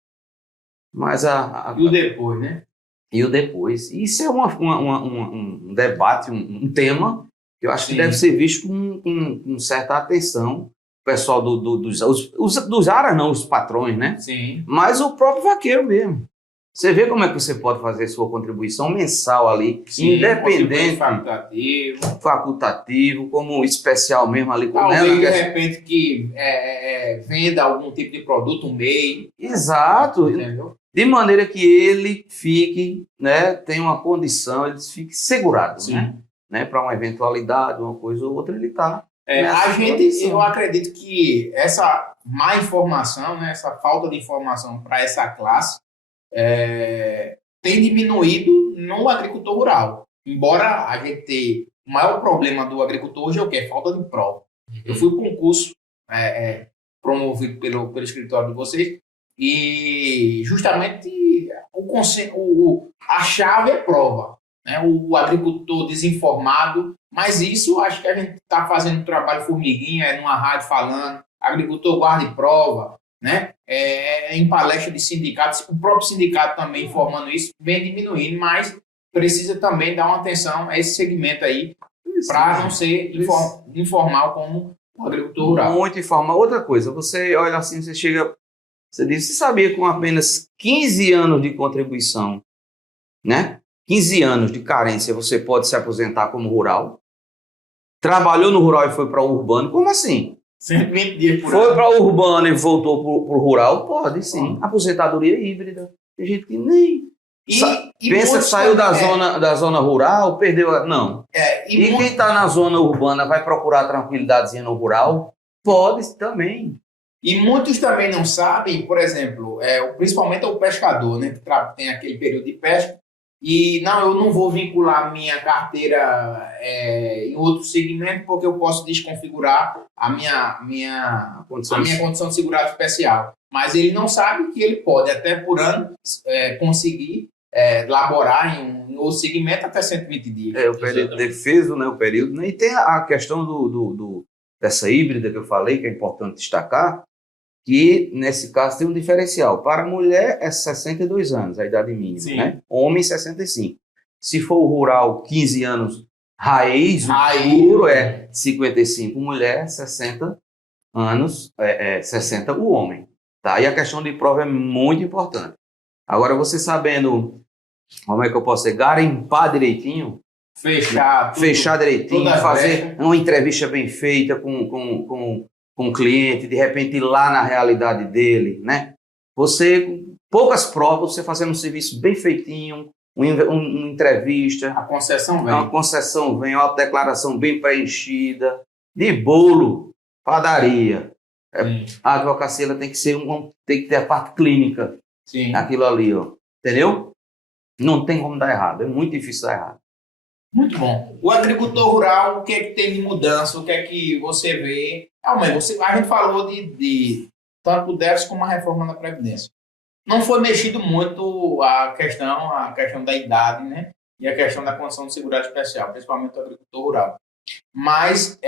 mas e o depois, né? E o depois. Isso é um debate, um tema que eu acho, sim, que deve ser visto com certa atenção. O pessoal dos aras, não, os patrões, né? Sim. Mas o próprio vaqueiro mesmo. Você vê como é que você pode fazer sua contribuição mensal ali, sim, independente, facultativo, como especial mesmo ali. Talvez, de repente, que venda algum tipo de produto, um MEI. Exato. Entendeu? De maneira que ele fique, né, tenha uma condição, ele fique segurado, né, para uma eventualidade, uma coisa ou outra, ele está. Eu acredito que essa má informação, né, essa falta de informação para essa classe, tem diminuído no agricultor rural. Embora a gente tenha o maior problema do agricultor hoje é o quê? Falta de prova. Eu fui para um curso promovido pelo escritório de vocês e justamente a chave é prova, né? O agricultor desinformado, mas isso acho que a gente está fazendo um trabalho formiguinha, numa rádio falando, agricultor guarde prova, né? Em palestra de sindicatos, o próprio sindicato também informando isso, vem diminuindo, mas precisa também dar uma atenção a esse segmento aí, para não ser informal como o agricultor rural. Muito informal. Outra coisa, você olha assim, você diz, você sabia que com apenas 15 anos de contribuição, né? 15 anos de carência, você pode se aposentar como rural? Trabalhou no rural e foi para o urbano? Como assim? 120 dias por Foi para o urbano e voltou para o rural? Pode, sim. Aposentadoria híbrida. Tem gente que nem... pensa que saiu da zona rural, perdeu... Não. E quem está na zona urbana vai procurar tranquilidadezinha no rural? Pode também. E muitos também não sabem, por exemplo, principalmente o pescador, né, que tem aquele período de pesca, e eu não vou vincular minha carteira em outro segmento porque eu posso desconfigurar a minha condição de segurado especial. Mas ele não sabe que ele pode, até por ano, conseguir laborar em outro segmento até 120 dias. O período defeso, né, o período. Né, e tem a questão dessa híbrida que eu falei, que é importante destacar, que nesse caso tem um diferencial. Para a mulher é 62 anos, a idade mínima, né? Homem 65. Se for o rural, 15 anos, raiz puro é 55, mulher 60 anos, 60 o homem. Tá? E a questão de prova é muito importante. Agora, você sabendo como é que eu posso dizer, garimpar direitinho, Fechar direitinho, toda a fazer brecha. uma entrevista bem feita com o cliente, de repente ir lá na realidade dele, né? Você, com poucas provas, você fazendo um serviço bem feitinho, uma entrevista, A concessão vem. uma concessão vem, uma declaração bem preenchida, de bolo, padaria. Sim. A advocacia ela tem que ser tem que ter a parte clínica, Sim. aquilo ali, ó. Entendeu? Não tem como dar errado, é muito difícil dar errado. Muito bom. O agricultor rural, o que é que tem de mudança? O que é que você vê? A gente falou de tanto o déficit como a reforma da Previdência. Não foi mexido muito a questão da idade, né? E a questão da condição de segurado especial, principalmente o agricultor rural. Mas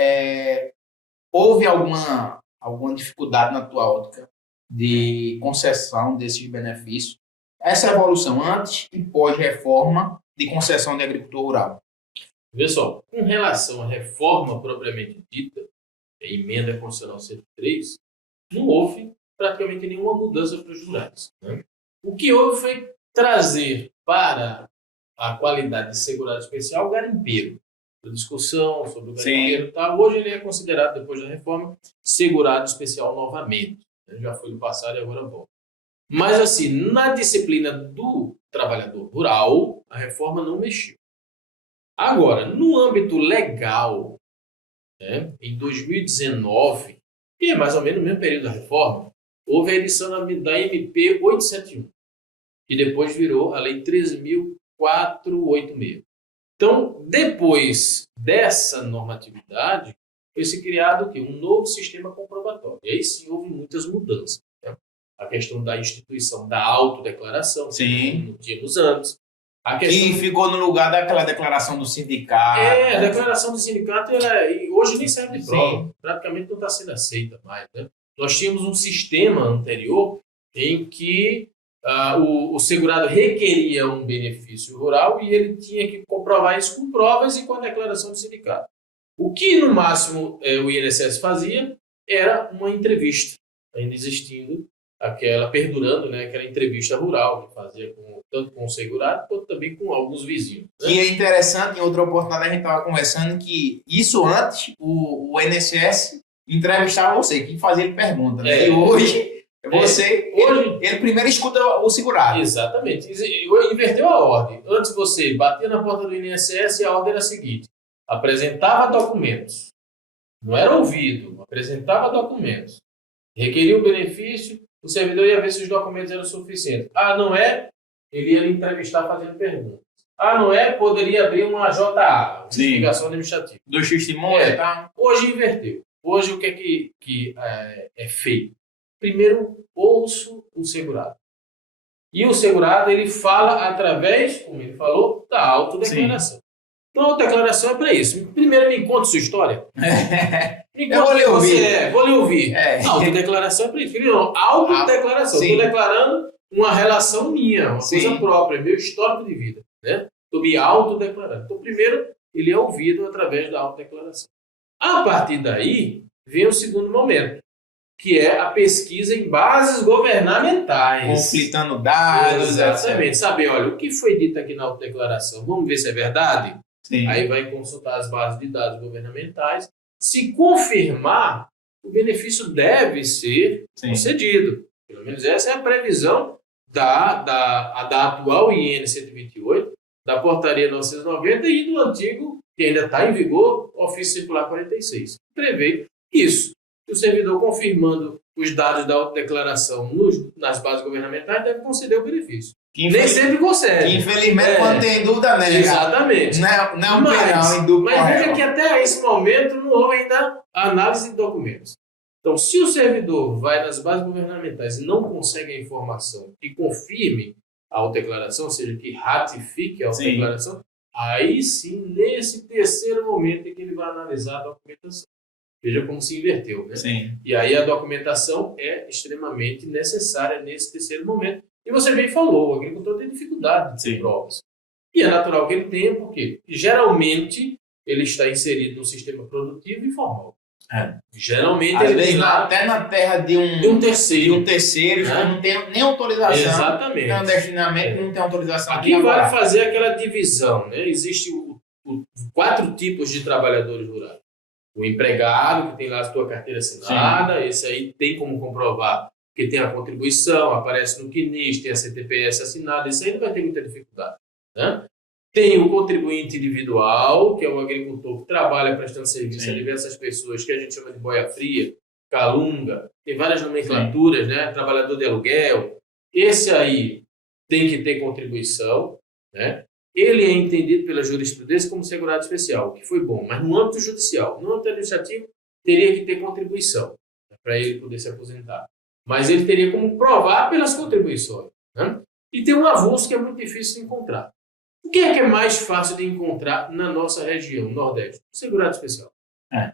houve alguma dificuldade na tua ótica de concessão desses benefícios? Essa evolução antes e pós-reforma de concessão de agricultor rural. Pessoal, com relação à reforma propriamente dita, a emenda constitucional 103, não houve praticamente nenhuma mudança para os rurais, né? O que houve foi trazer para a qualidade de segurado especial o garimpeiro. A discussão sobre o garimpeiro e tal, hoje ele é considerado, depois da reforma, segurado especial novamente. Já foi no passado e agora volta. Mas, assim, na disciplina do trabalhador rural, a reforma não mexeu. Agora, no âmbito legal, né, em 2019, que é mais ou menos no mesmo período da reforma, houve a edição da MP 871, que depois virou a Lei 13.486. Então, depois dessa normatividade, foi-se criado o quê? Um novo sistema comprobatório. E aí sim houve muitas mudanças, né? A questão da instituição da autodeclaração, que não tínhamos antes. Que ficou no lugar daquela declaração do sindicato. A declaração do sindicato hoje nem serve de prova. Praticamente não está sendo aceita mais, né? Nós tínhamos um sistema anterior em que o segurado requeria um benefício rural e ele tinha que comprovar isso com provas e com a declaração do sindicato. O que, no máximo, o INSS fazia era uma entrevista, ainda existindo perdurando, né, aquela entrevista rural que fazia tanto com o segurado quanto também com alguns vizinhos, né? E é interessante, em outra oportunidade a gente estava conversando que isso antes o INSS entrevistava você, que fazia pergunta, né? E hoje ele primeiro escuta o segurado. Exatamente. Inverteu a ordem. Antes você batia na porta do INSS e a ordem era a seguinte: apresentava documentos. Não era ouvido, apresentava documentos. Requeria o benefício, o servidor ia ver se os documentos eram suficientes. Não é? Ele ia lhe entrevistar fazendo perguntas. Não é? Poderia abrir uma JA, Investigação Administrativa. Do testemunho, tá? Hoje inverteu. Hoje o que é que é feito? Primeiro, ouço o segurado. E o segurado, ele fala através, como ele falou, da autodeclaração. Sim. Então, a autodeclaração é para isso. Primeiro, me conta sua história. Eu vou lhe ouvir. Vou lhe ouvir. A autodeclaração é para isso. Não, autodeclaração. Estou declarando uma relação minha, uma coisa própria, meu histórico de vida, né? Estou me autodeclarando. Então, primeiro, ele é ouvido através da autodeclaração. A partir daí, vem o segundo momento, que é a pesquisa em bases governamentais. Conflitando dados. Exatamente. Saber, olha, o que foi dito aqui na autodeclaração, vamos ver se é verdade? Sim. Aí vai consultar as bases de dados governamentais. Se confirmar, o benefício deve ser concedido. Pelo menos essa é a previsão da atual IN 128, da portaria 990 e do antigo, que ainda está em vigor, ofício circular 46. Prevê isso. O servidor, confirmando os dados da autodeclaração nas bases governamentais, deve conceder o benefício. Nem sempre consegue. Infelizmente, quando tem dúvida, nega. Exatamente. Mas veja que até esse momento não houve ainda análise de documentos. Então, se o servidor vai nas bases governamentais e não consegue a informação que confirme a autodeclaração, ou seja, que ratifique a autodeclaração, aí sim, nesse terceiro momento é que ele vai analisar a documentação. Veja como se inverteu, né? Sim. E aí a documentação é extremamente necessária nesse terceiro momento. E você bem falou, o agricultor tem dificuldade de ter provas. E é natural que ele tenha, porque geralmente ele está inserido no sistema produtivo informal. Geralmente Às ele vezes tem lá até na terra de de um de terceiro. um terceiro, Né? não tem nem autorização. Exatamente. Clandestinamente não tem autorização. Aqui vale fazer aquela divisão, né? Existe 4 tipos de trabalhadores rurais. O empregado, que tem lá a sua carteira assinada, esse aí tem como comprovar que tem a contribuição, aparece no CNIS, tem a CTPS assinada, esse aí não vai ter muita dificuldade. Né? Tem o contribuinte individual, que é o agricultor que trabalha prestando serviço a diversas pessoas, que a gente chama de boia fria, calunga, tem várias nomenclaturas, né? Trabalhador de aluguel. Esse aí tem que ter contribuição, né? Ele é entendido pela jurisprudência como segurado especial, o que foi bom, mas no âmbito judicial, no âmbito administrativo, teria que ter contribuição, né, para ele poder se aposentar. Mas ele teria como provar pelas contribuições. Né? E tem um avulso que é muito difícil de encontrar. O que é mais fácil de encontrar na nossa região, Nordeste? O segurado especial.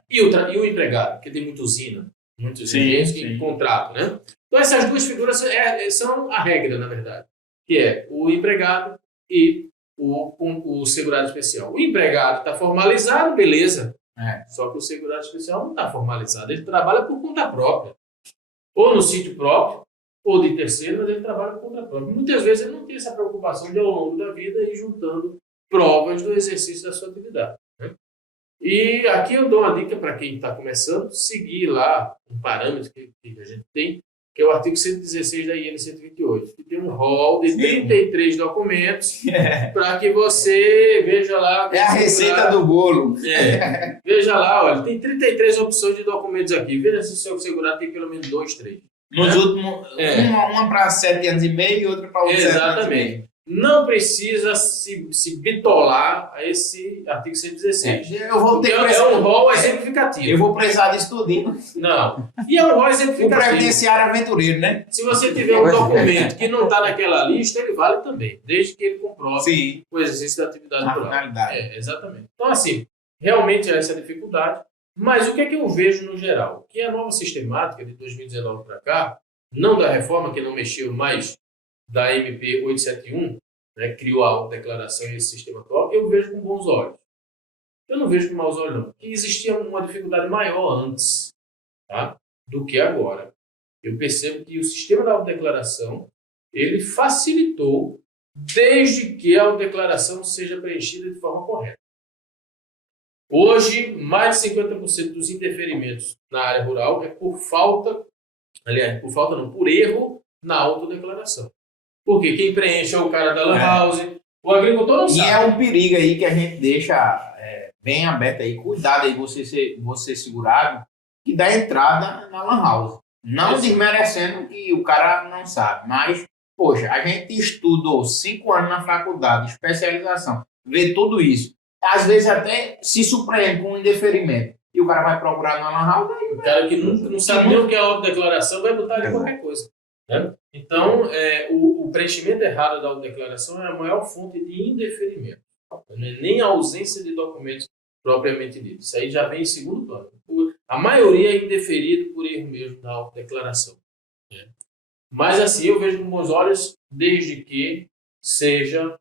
E o empregado, que tem muita usina, muitos engenheiros que contratam. Né? Então essas duas figuras são a regra, na verdade, que é o empregado e o segurado especial. O empregado está formalizado, beleza. Só que o segurado especial não está formalizado. Ele trabalha por conta própria. Ou no sítio próprio, ou de terceiro, mas ele trabalha por conta própria. Muitas vezes ele não tem essa preocupação de, ao longo da vida, ir juntando provas do exercício da sua atividade. Né? E aqui eu dou uma dica para quem está começando, seguir lá um parâmetro que a gente tem, que é o artigo 116 da IN 128, que tem um rol de 33 documentos para que você veja lá... É a receita do bolo. Veja lá, olha, tem 33 opções de documentos aqui. Veja se o seu segurado tem pelo menos 2, 3. Nos últimos, uma para 7 anos e meio e outra para 8 anos e meio. Exatamente. Não precisa se bitolar a esse artigo 116. Eu vou ter um rol exemplificativo. Eu vou precisar disso tudinho. Não. E é um rol exemplificativo. O previdenciário aventureiro, né? Se você tiver um documento que não está naquela lista, ele vale também, desde que ele comprove o exercício da atividade rural. Exatamente. Então, assim, realmente é essa a dificuldade. Mas o que é que eu vejo no geral? Que a nova sistemática de 2019 para cá, não da reforma, que não mexeu mais, da MP 871, né, criou a autodeclaração e esse sistema atual, eu vejo com bons olhos. Eu não vejo com maus olhos, não. Porque existia uma dificuldade maior antes, tá, do que agora. Eu percebo que o sistema da autodeclaração, ele facilitou desde que a autodeclaração seja preenchida de forma correta. Hoje, mais de 50% dos indeferimentos na área rural é por falta, aliás, por erro na autodeclaração. Porque quem preenche é o cara da lan house, o agricultor não sabe. E é um perigo aí que a gente deixa bem aberto aí. Cuidado aí, você segurado, que dá entrada na lan house. Não desmerecendo que o cara não sabe, mas, poxa, a gente estudou 5 anos na faculdade, especialização, vê tudo isso. Às vezes até se surpreende com um indeferimento. E o cara vai procurar na lan house. O cara que não sabe nem o que é a autodeclaração vai botar ali qualquer coisa. Né? Então, o preenchimento errado da autodeclaração é a maior fonte de indeferimento. Não é nem a ausência de documentos propriamente dito. Isso aí já vem em segundo plano. A maioria é indeferido por erro mesmo da autodeclaração. Né? Mas assim, eu vejo com bons olhos desde que seja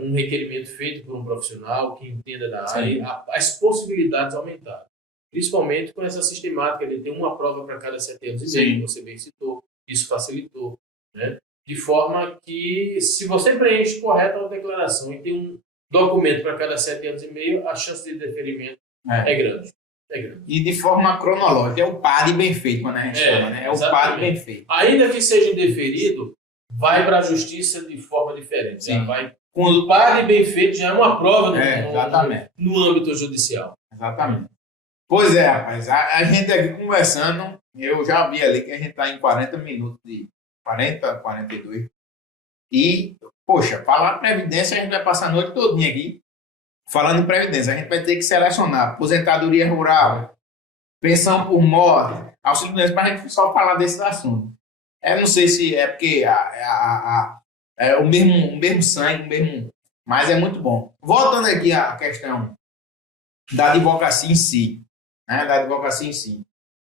um requerimento feito por um profissional que entenda da área e as possibilidades aumentaram. Principalmente com essa sistemática de ter uma prova para cada 7 anos e meio, que você bem citou. Isso facilitou, né? De forma que, se você preenche correto a declaração e tem um documento para cada 7 anos e meio, a chance de deferimento é grande. E de forma cronológica, é o PAD bem feito, quando a gente chama, né? É o PAD bem feito. Ainda que seja indeferido, vai para a justiça de forma diferente. Já vai, com o PAD bem feito, já é uma prova no âmbito judicial. Exatamente. Pois é, rapaz, a gente aqui conversando, eu já vi ali que a gente está em 40 minutos, de 40, 42. E, poxa, falar de Previdência, a gente vai passar a noite todinha aqui falando em Previdência. A gente vai ter que selecionar aposentadoria rural, pensão por morte, auxílio doença, para a gente só falar desse assunto. Eu não sei se é porque é o mesmo sangue, mas é muito bom. Voltando aqui à questão da advocacia em si, né?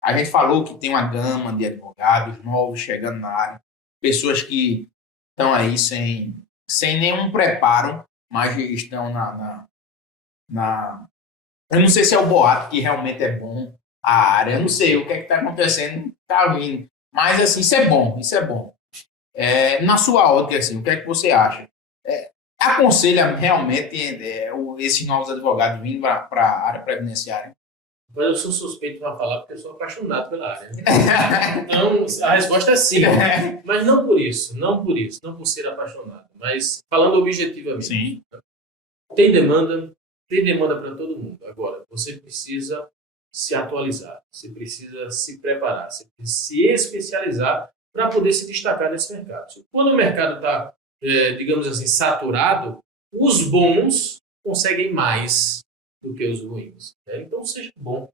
A gente falou que tem uma gama de advogados novos chegando na área, pessoas que estão aí sem nenhum preparo, mas estão eu não sei se é o boato que realmente é bom, a área. Eu não sei o que é que está acontecendo, está vindo. Mas, assim, isso é bom, isso é bom. Na sua ótica, assim, o que é que você acha? Aconselha realmente esses novos advogados vindo para a área previdenciária? Mas eu sou suspeito para falar porque eu sou apaixonado pela área. Então, a resposta é sim. Mas não por isso, não por ser apaixonado. Mas falando objetivamente. Sim. Tem demanda para todo mundo. Agora, você precisa se atualizar, você precisa se preparar, você precisa se especializar para poder se destacar nesse mercado. Quando o mercado está, digamos assim, saturado, os bons conseguem mais do que os ruins. Então, seja bom.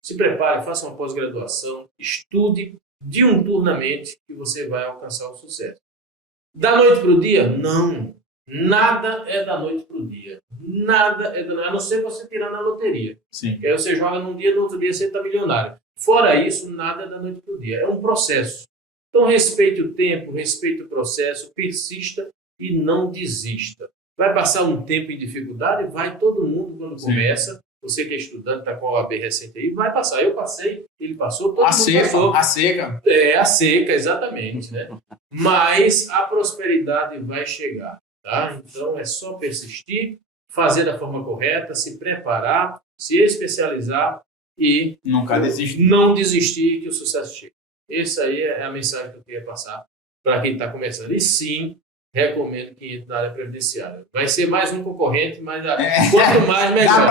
Se prepare, faça uma pós-graduação, estude diuturnamente que você vai alcançar o sucesso. Da noite para o dia? Não. Nada é da noite para o dia. Nada é da noite, a não ser você tirar na loteria. Sim. Que aí você joga num dia, no outro dia você está milionário. Fora isso, nada é da noite para o dia. É um processo. Então, respeite o tempo, respeite o processo, persista e não desista. Vai passar um tempo em dificuldade? Vai todo mundo quando começa. Você que é estudante, está com a OAB recente aí, vai passar. Eu passei, ele passou, todo mundo passou. A seca. A seca, exatamente, né? Mas a prosperidade vai chegar, tá? Então é só persistir, fazer da forma correta, se preparar, se especializar e nunca desistir. Não desistir que o sucesso chega. Essa aí é a mensagem que eu queria passar para quem está começando. E sim, recomendo que entre na área previdenciária. Vai ser mais um concorrente, mas quanto mais, melhor.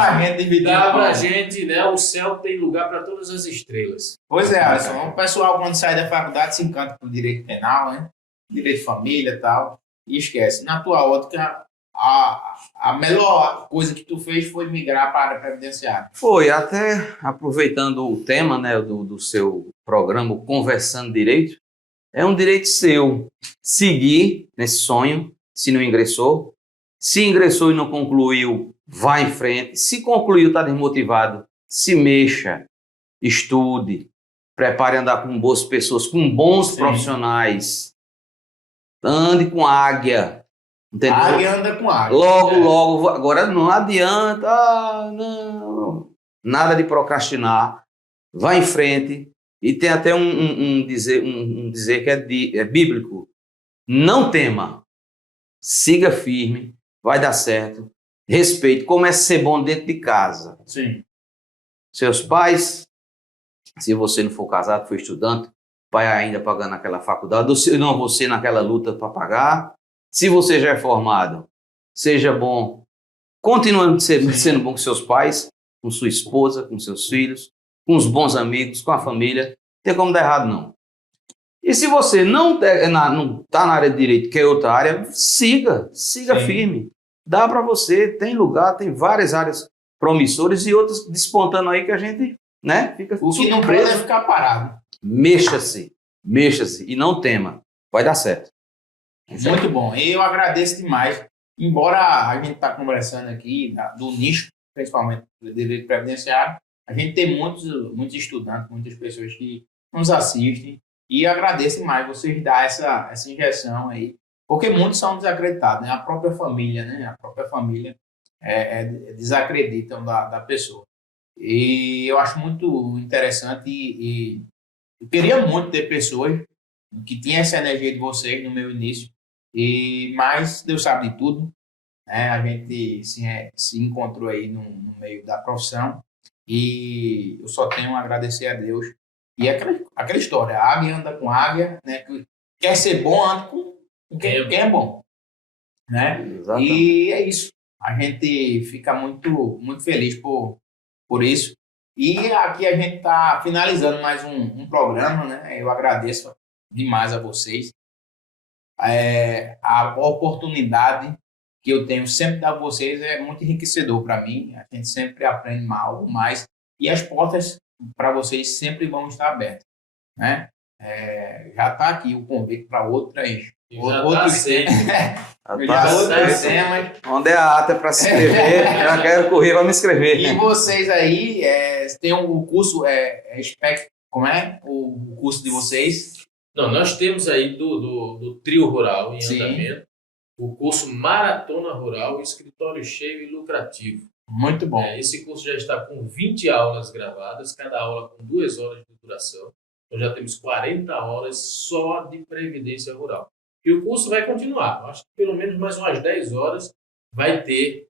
Dá pra gente, né? O céu tem lugar para todas as estrelas. Pois é, Alisson. O pessoal, quando sai da faculdade, se encanta por direito penal, né? Direito de família e tal, e esquece. Na tua ótica, a melhor coisa que tu fez foi migrar para a área previdenciária. Foi, até aproveitando o tema, né, do seu programa, Conversando Direito, é um direito seu seguir nesse sonho, se não ingressou. Se ingressou e não concluiu, vá em frente. Se concluiu, está desmotivado, se mexa, estude, prepare a andar com boas pessoas, com bons profissionais. Ande com águia. Entendeu? A águia anda com águia. Logo, agora não adianta, não. Nada de procrastinar. Vá em frente. E tem até um dizer que é bíblico. Não tema. Siga firme. Vai dar certo. Respeite. Comece a ser bom dentro de casa. Sim. Seus pais, se você não for casado, for estudante, pai ainda pagando aquela faculdade, ou se não, você naquela luta para pagar. Se você já é formado, seja bom. Continuando sendo bom com seos pais, com sua esposa, com seus filhos, com os bons amigos, com a família. Não tem como dar errado, não. E se você não está na área de direito, que é outra área, siga firme. Dá para você, tem lugar, tem várias áreas promissoras e outras despontando aí que a gente, né, fica o que não pode é ficar parado. Mexa-se e não tema. Vai dar certo. Muito bom. Eu agradeço demais. Embora a gente está conversando aqui do nicho, principalmente do direito previdenciário, a gente tem muitos estudantes, muitas pessoas que nos assistem e agradeço demais vocês dar essa injeção aí, porque muitos são desacreditados, né? A própria família, né? A própria família desacreditam da pessoa. E eu acho muito interessante e eu queria muito ter pessoas que tinham essa energia de vocês no meu início, mas Deus sabe de tudo, né? A gente se encontrou aí no meio da profissão e eu só tenho a agradecer a Deus. E aquela história, a águia anda com águia, né? Quer ser bom, anda com quem é bom, né? Exatamente. E é isso. A gente fica muito, muito feliz por isso. E aqui a gente está finalizando mais um programa, né? Eu agradeço demais a vocês. A oportunidade que eu tenho sempre de dar a vocês é muito enriquecedor para mim. A gente sempre aprende algo mais e as portas para vocês sempre vão estar abertas, né? Já está aqui o convite para outros temas. Onde é a ata para se inscrever? Eu quero correr para me inscrever. E vocês aí tem o curso como é o curso de vocês? Não, nós temos aí do Trio Rural em andamento o curso Maratona Rural, Escritório Cheio e Lucrativo. Muito bom. Esse curso já está com 20 aulas gravadas, cada aula com 2 horas de duração. Então já temos 40 horas só de Previdência Rural. E o curso vai continuar. Acho que pelo menos mais umas 10 horas vai ter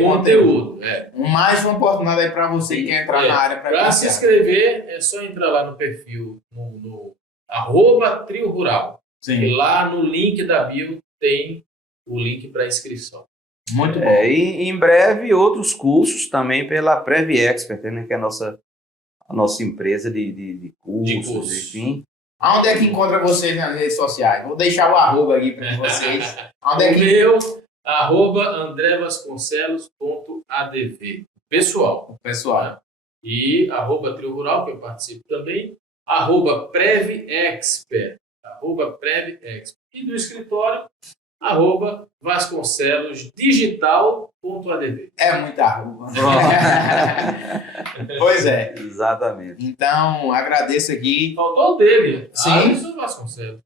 conteúdo. Mais uma oportunidade aí para você que quer entrar na área previdenciária. Para se inscrever, é só entrar lá no perfil, no @Trio Rural. Sim. E lá no link da bio tem o link para inscrição. Muito bom. E em breve outros cursos também pela Prev Expert, né, que é a nossa empresa de cursos, enfim. Onde é que encontra vocês nas redes sociais? Vou deixar o @ aqui para vocês. Onde é O que... meu, @andrevasconcelos.adv. Pessoal. Pessoal. E @Trio Rural, que eu participo também. @PrevExpert. @PrevExpert. E do escritório, @vasconcelosdigital.adv. É muita arroba. Pois é. Exatamente. Então, agradeço aqui. Faltou o dele. Sim. Alisson Vasconcelos.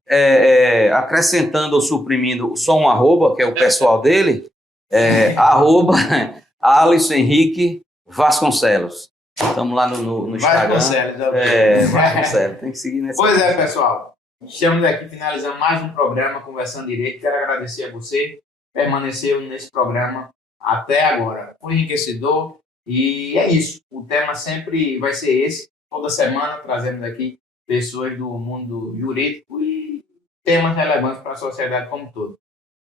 Acrescentando ou suprimindo só um @, que é o pessoal dele, @Alisson Henrique Vasconcelos. Estamos lá no Instagram. Vasconcelos. Tem que seguir nessa. Pois é, pessoal. Estamos aqui finalizando mais um programa Conversando Direito. Quero agradecer a você que permaneceu nesse programa até agora. Foi enriquecedor e é isso. O tema sempre vai ser esse. Toda semana trazemos aqui pessoas do mundo jurídico e temas relevantes para a sociedade como um todo.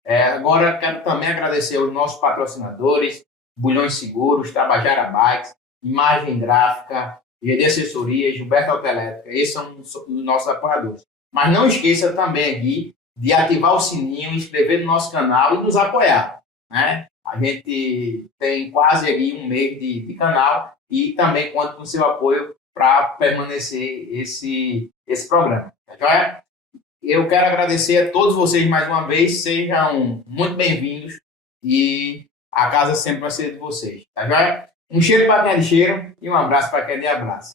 Agora quero também agradecer aos nossos patrocinadores, Bulhões Seguros, Tabajara Bikes, Imagem Gráfica, GD Assessoria, Gilberto Autoelétrica. Esses são os nossos apoiadores. Mas não esqueça também aqui de ativar o sininho, inscrever no nosso canal e nos apoiar, né? A gente tem quase aí um mês de canal e também conto com o seu apoio para permanecer esse programa. Tá joia? Eu quero agradecer a todos vocês mais uma vez, sejam muito bem-vindos e a casa sempre vai ser de vocês. Tá joia? Um cheiro para quem é de cheiro e um abraço para quem é de abraço.